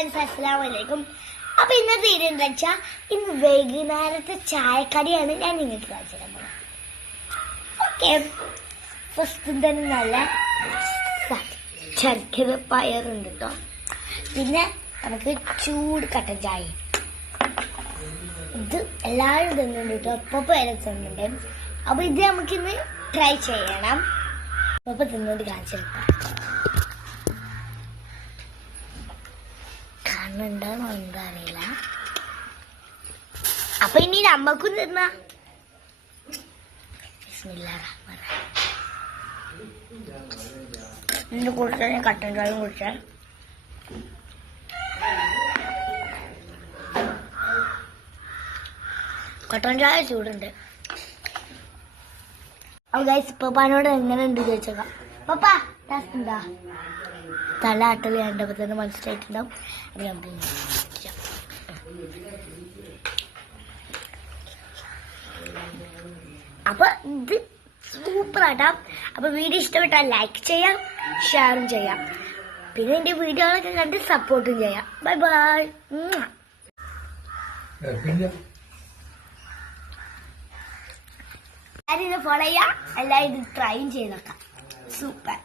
Friends, അസ്സലാമു അലൈക്കും. അപ്പൊ ഇന്നത്തെ വീഡിയോ എന്താ വെച്ചാൽ ഇന്ന് വൈകുന്നേരത്തെ ചായക്കടിയാണ് ഞാൻ നിങ്ങൾക്ക് കാണിച്ചു തരാൻ പോകുന്നത്. ഓക്കെ, ഫസ്റ്റ് തന്നെ നല്ല ശർക്കര പയറുണ്ട് കേട്ടോ. പിന്നെ നമുക്ക് ചൂട് കട്ടൻ ചായ, ഇത് എല്ലാവരും തിന്നുണ്ട് കേട്ടോ. ഒപ്പം പേരെ തിന്നുണ്ട്. അപ്പൊ ഇത് നമുക്കിന്ന് ട്രൈ ചെയ്യണം. ഒപ്പം തിന്നുകൊണ്ട് കാണിച്ചു തരാം. കാണുന്നുണ്ടോ എന്താ അറിയില്ല. അപ്പൊ ഇനി നമ്മക്കും തിന്ന. ഇതിന്റെ കുറിച്ച് ഞാൻ കട്ടൻ ചായയും കുറിച്ച. കട്ടൻ ചായ ചൂടുണ്ട്. അപ്പൊ ഗൈസ് പപ്പാനോട് എങ്ങനെ ഉണ്ട് ചോദിച്ചേക്കാം. പപ്പ ടേസ്റ്റ് ഉണ്ടാ? തല ആട്ടല് കണ്ടപ്പോ തന്നെ മനസ്സിലായിട്ടുണ്ടാവും. അത് നമുക്ക് അപ്പൊ ഇത് സൂപ്പർ ആട്ടാ. അപ്പൊ വീഡിയോ ഇഷ്ടപ്പെട്ടാൽ ലൈക്ക് ചെയ്യാം, ഷെയറും ചെയ്യാം. പിന്നെ എന്റെ വീഡിയോകളൊക്കെ കണ്ട് സപ്പോർട്ടും ചെയ്യാം. Bye bye. എല്ലാവരും ഇത് ഫോളോ ചെയ്യാം. എല്ലാവരും ഇത് ട്രൈ ചെയ്ത് നോക്കാം. സൂപ്പർ.